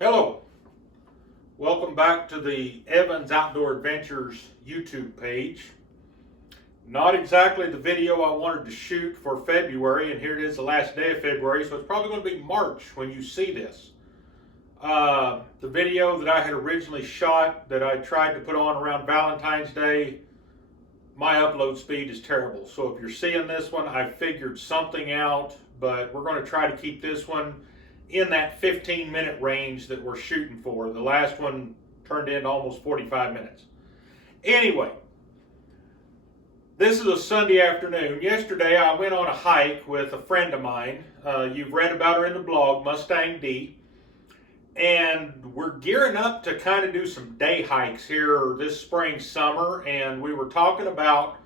Hello, welcome back to the Evans Outdoor Adventures YouTube page. Not exactly the video I wanted to shoot for February, and here it is the last day of February, so it's probably going to be March when you see this. The video that I had originally shot that I tried to put on around Valentine's Day, my upload speed is terrible. So if you're seeing this one, I figured something out, but we're going to try to keep this one in that 15-minute range that we're shooting for. The last one turned into almost 45 minutes. Anyway, this is a Sunday afternoon. Yesterday I went on a hike with a friend of mine. You've read about her in the blog, Mustang D. And we're gearing up to kind of do some day hikes here this spring, summer. And we were talking about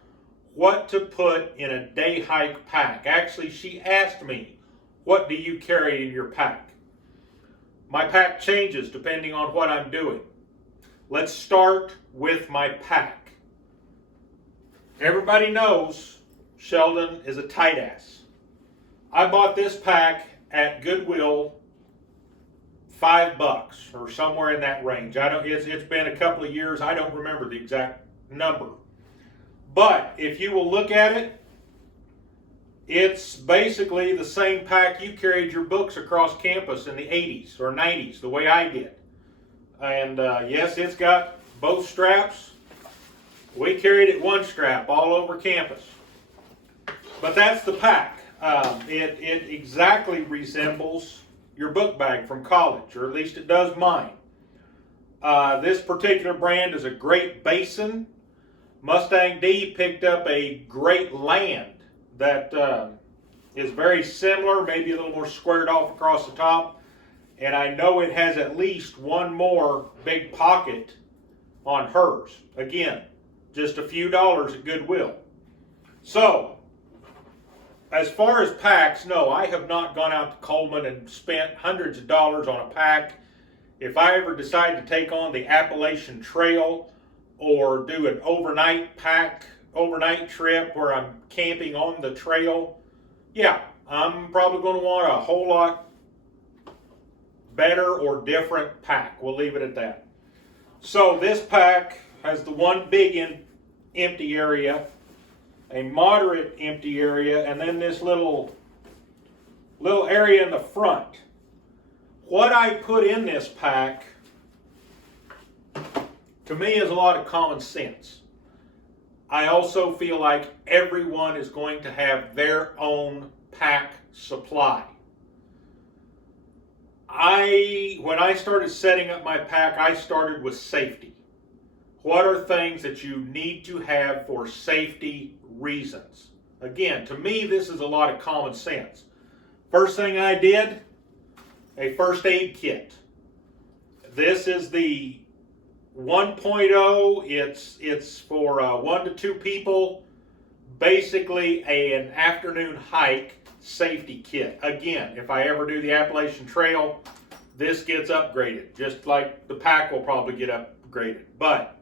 what to put in a day hike pack. Actually, she asked me, what do you carry in your pack? My pack changes depending on what I'm doing. Let's start with my pack. Everybody knows Sheldon is a tight ass. I bought this pack at Goodwill, $5 or somewhere in that range. It's been a couple of years. I don't remember the exact number. But if you will look at it, it's basically the same pack you carried your books across campus in the 80s or 90s, the way I did. And yes, it's got both straps. We carried it one strap all over campus. But that's the pack. It exactly resembles your book bag from college, or at least it does mine. This particular brand is a Great Basin. Mustang D picked up a Great Land that is very similar, maybe a little more squared off across the top. And I know it has at least one more big pocket on hers. Again, just a few dollars at Goodwill. So, as far as packs, no, I have not gone out to Coleman and spent hundreds of dollars on a pack. If I ever decide to take on the Appalachian Trail or do an overnight trip where I'm camping on the trail, yeah, I'm probably going to want a whole lot better or different pack. We'll leave it at that. So this pack has the one big empty area, a moderate empty area, and then this little area in the front. What I put in this pack, to me, is a lot of common sense. I also feel like everyone is going to have their own pack supply. When I started setting up my pack, I started with safety. What are things that you need to have for safety reasons? Again, to me, this is a lot of common sense. First thing I did, a first aid kit. This is the 1.0, it's for 1 to 2 people, basically an afternoon hike safety kit. Again, if I ever do the Appalachian Trail, this gets upgraded, just like the pack will probably get upgraded. But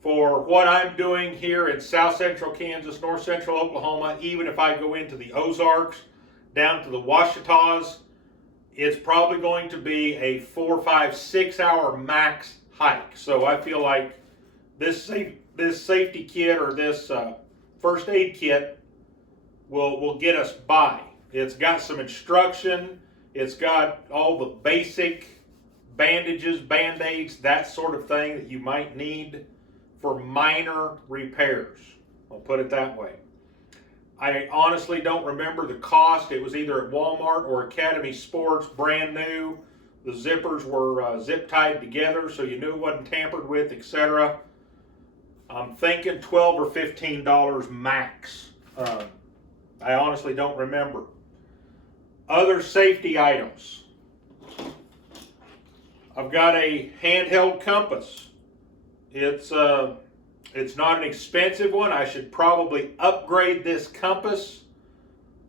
for what I'm doing here in south central Kansas, north central Oklahoma, even if I go into the Ozarks, down to the Ouachitas, it's probably going to be a 4, 5, 6 hour max hike. So I feel like this safety kit or this first aid kit will get us by. It's got some instruction. It's got all the basic bandages, band-aids, that sort of thing that you might need for minor repairs. I'll put it that way. I honestly don't remember the cost. It was either at Walmart or Academy Sports, brand new. The zippers were zip tied together so you knew it wasn't tampered with, etc. I'm thinking $12 or $15 max. I honestly don't remember. Other safety items. I've got a handheld compass. It's not an expensive one. I should probably upgrade this compass,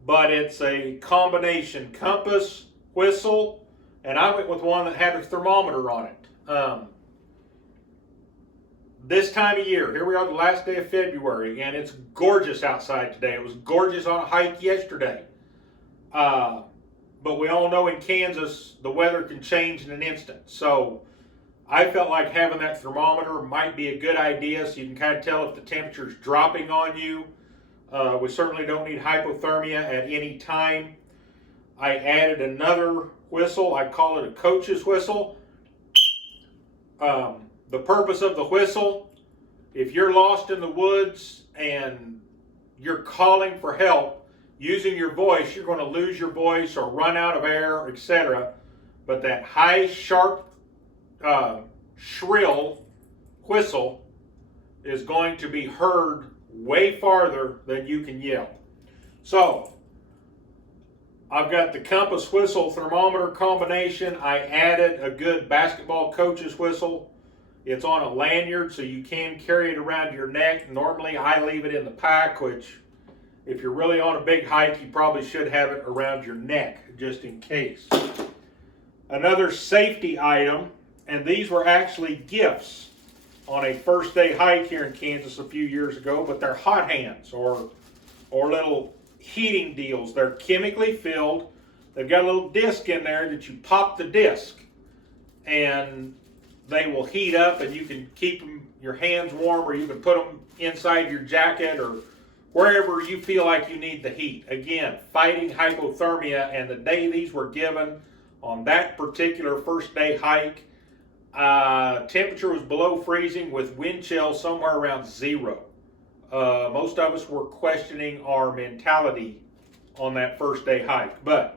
but it's a combination compass, whistle, and I went with one that had a thermometer on it. This time of year, here we are the last day of February, and it's gorgeous outside today. It was gorgeous on a hike yesterday. but we all know in Kansas the weather can change in an instant. So I felt like having that thermometer might be a good idea, so you can kind of tell if the temperature is dropping on you. We certainly don't need hypothermia at any time. I added another whistle. I call it a coach's whistle. The purpose of the whistle, if you're lost in the woods and you're calling for help, using your voice, you're going to lose your voice or run out of air, etc. But that high, sharp, shrill whistle is going to be heard way farther than you can yell. So, I've got the compass whistle thermometer combination. I added a good basketball coach's whistle. It's on a lanyard, so you can carry it around your neck. Normally, I leave it in the pack, which if you're really on a big hike, you probably should have it around your neck, just in case. Another safety item, and these were actually gifts on a first day hike here in Kansas a few years ago, but they're hot hands or little heating deals. They're chemically filled. They've got a little disc in there that you pop the disc and they will heat up, and you can keep your hands warm, or you can put them inside your jacket or wherever you feel like you need the heat. Again, fighting hypothermia, and the day these were given on that particular first day hike, temperature was below freezing with wind chill somewhere around 0. Most of us were questioning our mentality on that first day hike. But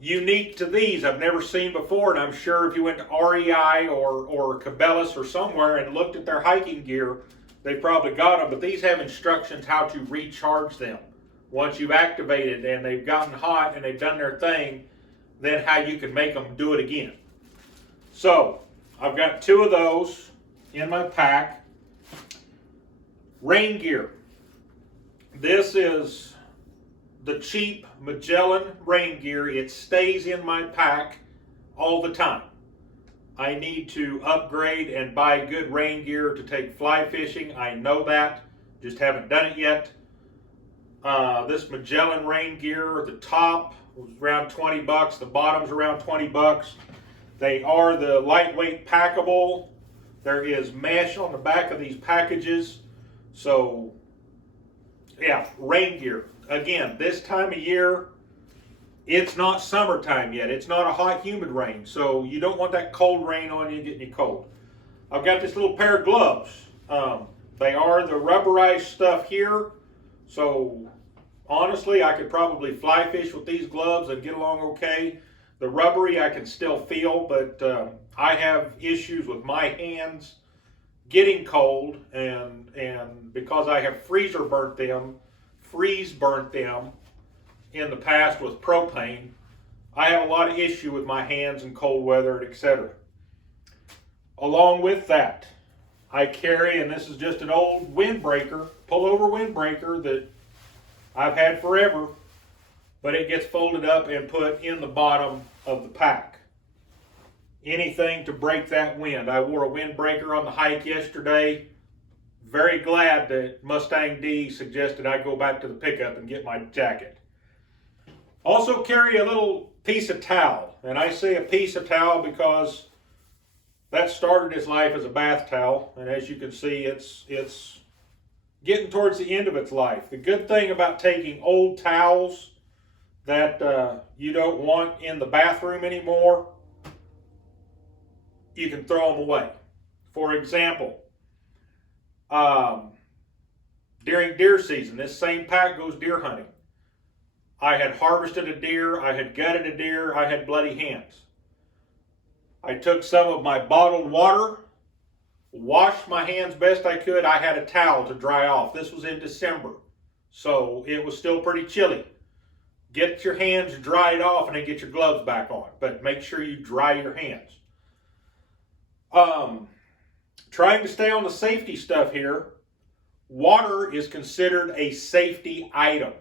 unique to these, I've never seen before, and I'm sure if you went to REI or Cabela's or somewhere and looked at their hiking gear, they probably got them. But these have instructions how to recharge them. Once you've activated and they've gotten hot and they've done their thing, then how you can make them do it again. So, I've got 2 of those in my pack. Rain gear. This is the cheap Magellan rain gear. It stays in my pack all the time. I need to upgrade and buy good rain gear to take fly fishing. I know that, just haven't done it yet. This Magellan rain gear, the top was around 20 bucks, the bottom's around 20 bucks. They are the lightweight packable. There is mesh on the back of these packages. So, yeah, rain gear. Again, this time of year, it's not summertime yet. It's not a hot, humid rain. So you don't want that cold rain on you getting you cold. I've got this little pair of gloves. They are the rubberized stuff here. So honestly, I could probably fly fish with these gloves and get along okay. The rubbery I can still feel, but I have issues with my hands getting cold, and because I have freeze burnt them in the past with propane, I have a lot of issue with my hands in cold weather, etc. Along with that, I carry, and this is just an old windbreaker, pullover windbreaker that I've had forever, but it gets folded up and put in the bottom of the pack. Anything to break that wind. I wore a windbreaker on the hike yesterday. Very glad that Mustang D suggested I go back to the pickup and get my jacket. Also carry a little piece of towel. And I say a piece of towel because that started its life as a bath towel. And as you can see, it's getting towards the end of its life. The good thing about taking old towels that you don't want in the bathroom anymore, you can throw them away. For example, during deer season, this same pack goes deer hunting. I had harvested a deer, I had gutted a deer, I had bloody hands. I took some of my bottled water, washed my hands best I could. I had a towel to dry off. This was in December, so it was still pretty chilly. Get your hands dried off and then get your gloves back on, but make sure you dry your hands. Trying to stay on the safety stuff here. Water is considered a safety item.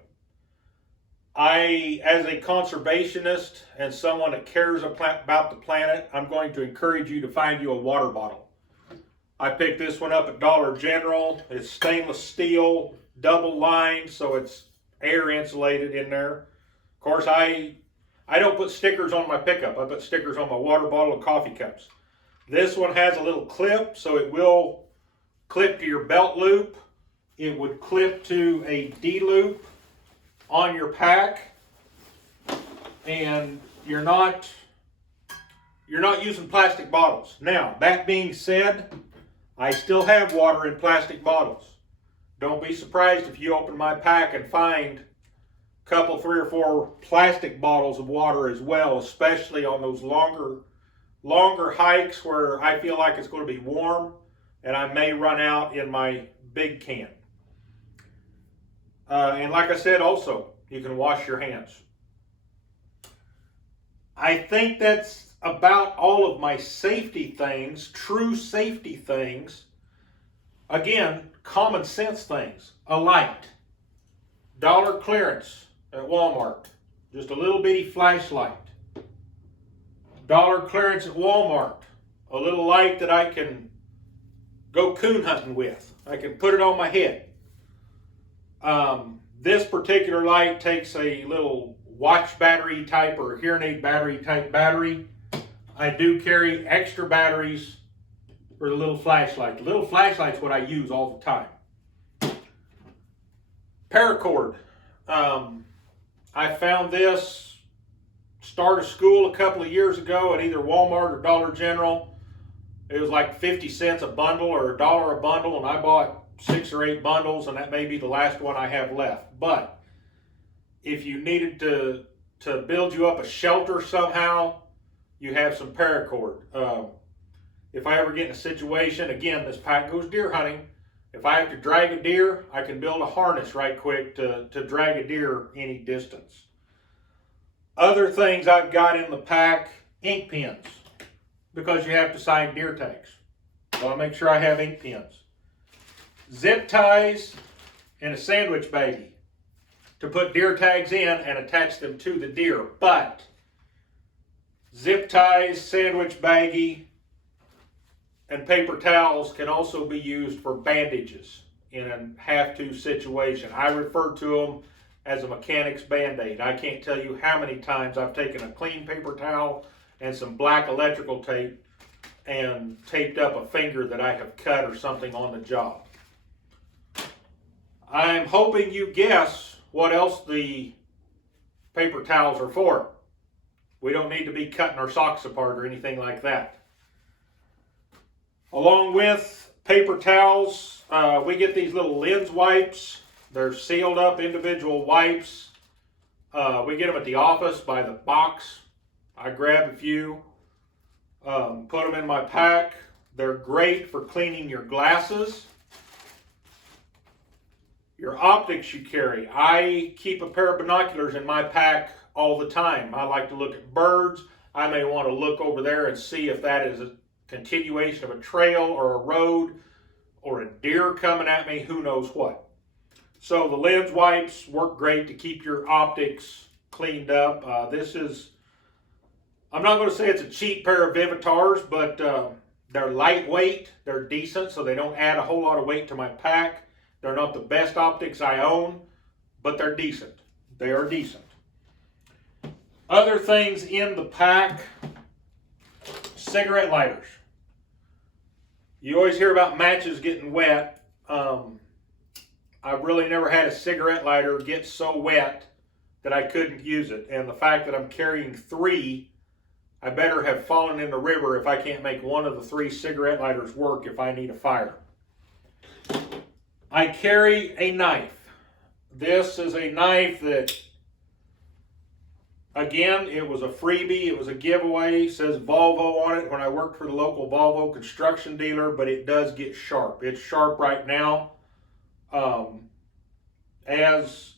I, as a conservationist and someone that cares about the planet, I'm going to encourage you to find you a water bottle. I picked this one up at Dollar General. It's stainless steel, double lined, so it's air insulated in there. Of course, I I don't put stickers on my pickup. I put stickers on my water bottle and coffee cups. This one has a little clip, so it will clip to your belt loop. It would clip to a D-loop on your pack, and you're not using plastic bottles. Now, that being said, I still have water in plastic bottles. Don't be surprised if you open my pack and find a couple, 3 or 4 plastic bottles of water as well, especially on those longer hikes where I feel like it's going to be warm and I may run out in my big can. And like I said, also, you can wash your hands. I think that's about all of my safety things, true safety things. Again, common sense things. A light, dollar clearance at Walmart, just a little bitty flashlight. Dollar clearance at Walmart, a little light that I can go coon hunting with. I can put it on my head. This particular light takes a little watch battery type or hearing aid battery type battery. I do carry extra batteries for the little flashlight. The little flashlight's what I use all the time. Paracord. I found this start of school a couple of years ago at either Walmart or Dollar General. It was like 50 cents a bundle or $1 a bundle, and I bought 6 or 8 bundles, and that may be the last one I have left. But if you needed to build you up a shelter somehow, you have some paracord. If I ever get in a situation, again, this pack goes deer hunting. If I have to drag a deer, I can build a harness right quick to drag a deer any distance. Other things I've got in the pack, ink pens, because you have to sign deer tags. So I'll make sure I have ink pens. Zip ties and a sandwich baggie to put deer tags in and attach them to the deer. But zip ties, sandwich baggie, and paper towels can also be used for bandages in a have-to situation. I refer to them as a mechanic's band-aid. I can't tell you how many times I've taken a clean paper towel and some black electrical tape and taped up a finger that I have cut or something on the job. I'm hoping you guess what else the paper towels are for. We don't need to be cutting our socks apart or anything like that. Along with paper towels, we get these little lens wipes. They're sealed up individual wipes. We get them at the office by the box. I grab a few, put them in my pack. They're great for cleaning your glasses. Your optics you carry. I keep a pair of binoculars in my pack all the time. I like to look at birds. I may want to look over there and see if that is a continuation of a trail or a road or a deer coming at me, who knows what. So the lens wipes work great to keep your optics cleaned up. I'm not going to say it's a cheap pair of Vivitars, but they're lightweight, they're decent, so they don't add a whole lot of weight to my pack. They're not the best optics I own, but they're decent. They are decent. Other things in the pack, cigarette lighters. You always hear about matches getting wet. I've really never had a cigarette lighter get so wet that I couldn't use it. And the fact that I'm carrying 3, I better have fallen in the river if I can't make one of the 3 cigarette lighters work if I need a fire. I carry a knife. This is a knife that, again, it was a freebie. It was a giveaway. It says Volvo on it when I worked for the local Volvo construction dealer, but it does get sharp. It's sharp right now. As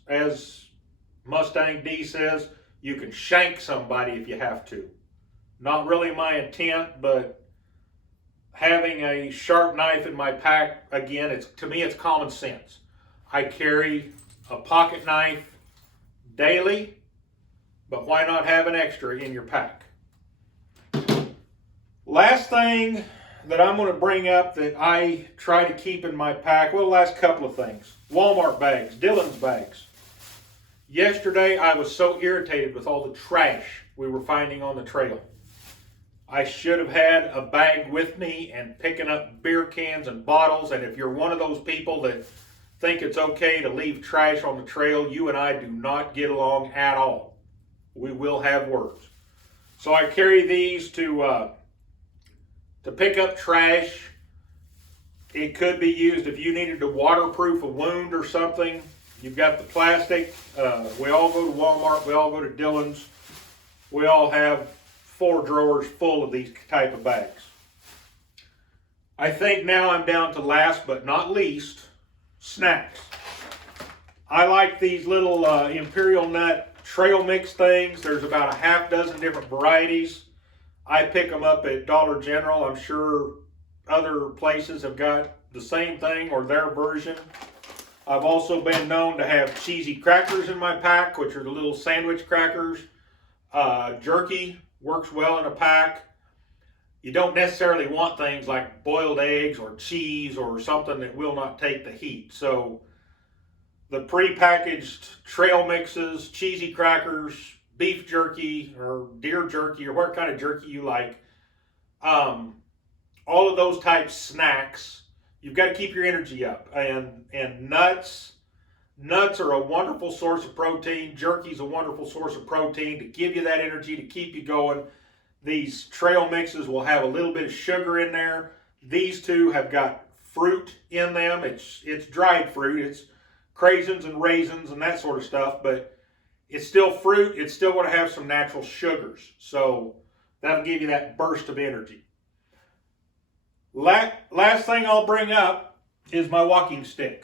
Mustang D says, you can shank somebody if you have to. Not really my intent, but having a sharp knife in my pack, again, to me it's common sense. I carry a pocket knife daily, but why not have an extra in your pack? Last thing that I'm going to bring up that I try to keep in my pack, well, the last couple of things. Walmart bags, Dillon's bags. Yesterday, I was so irritated with all the trash we were finding on the trail. I should have had a bag with me and picking up beer cans and bottles. And if you're one of those people that think it's okay to leave trash on the trail, you and I do not get along at all. We will have words. So I carry these to pick up trash. It could be used if you needed to waterproof a wound or something. You've got the plastic. We all go to Walmart. We all go to Dillon's. We all have 4 drawers full of these type of bags. I think now I'm down to last but not least, snacks. I like these little Imperial Nut trail mix things. There's about a half dozen different varieties. I pick them up at Dollar General. I'm sure other places have got the same thing or their version. I've also been known to have cheesy crackers in my pack, which are the little sandwich crackers. Jerky works well in a pack. You don't necessarily want things like boiled eggs or cheese or something that will not take the heat. So the pre-packaged trail mixes, cheesy crackers, beef jerky or deer jerky or what kind of jerky you like, all of those type snacks. You've got to keep your energy up. And nuts are a wonderful source of protein. Jerky's a wonderful source of protein to give you that energy, to keep you going. These trail mixes will have a little bit of sugar in there. These two have got fruit in them. It's dried fruit. It's craisins and raisins and that sort of stuff, but it's still fruit. It's still going to have some natural sugars. So that'll give you that burst of energy. Last thing I'll bring up is my walking stick.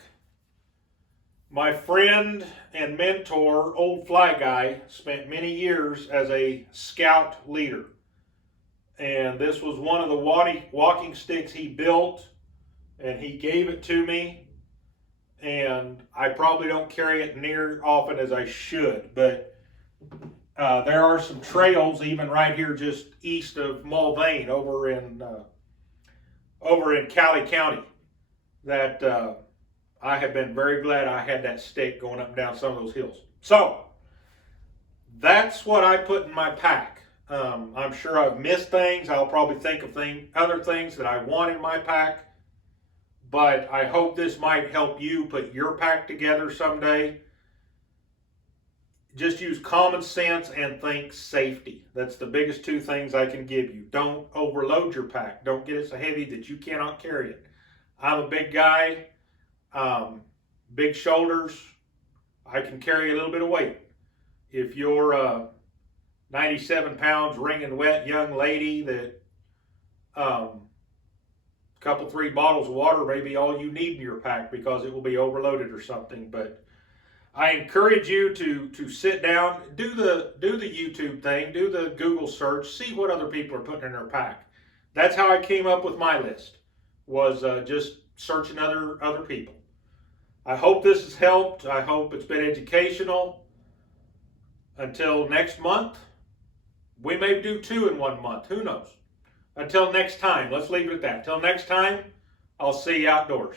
My friend and mentor, Old Fly Guy, spent many years as a scout leader. And this was one of the walking sticks he built, and he gave it to me. And I probably don't carry it near often as I should, but there are some trails even right here just east of Mulvane over in Cali County that I have been very glad I had that stick going up and down some of those hills. So that's what I put in my pack. I'm sure I've missed things. I'll probably think of other things that I want in my pack. But I hope this might help you put your pack together someday. Just use common sense and think safety. That's the biggest 2 things I can give you. Don't overload your pack. Don't get it so heavy that you cannot carry it. I'm a big guy, big shoulders. I can carry a little bit of weight. If you're 97 pounds, wringing wet young lady that couple 3 bottles of water may be all you need in your pack because it will be overloaded or something. But I encourage you to sit down, do the YouTube thing, do the Google search, see what other people are putting in their pack. That's how I came up with my list, was just searching other people. I hope this has helped. I hope it's been educational. Until next month, we may do 2 in 1 month. Who knows? Until next time, let's leave it at that. Until next time, I'll see you outdoors.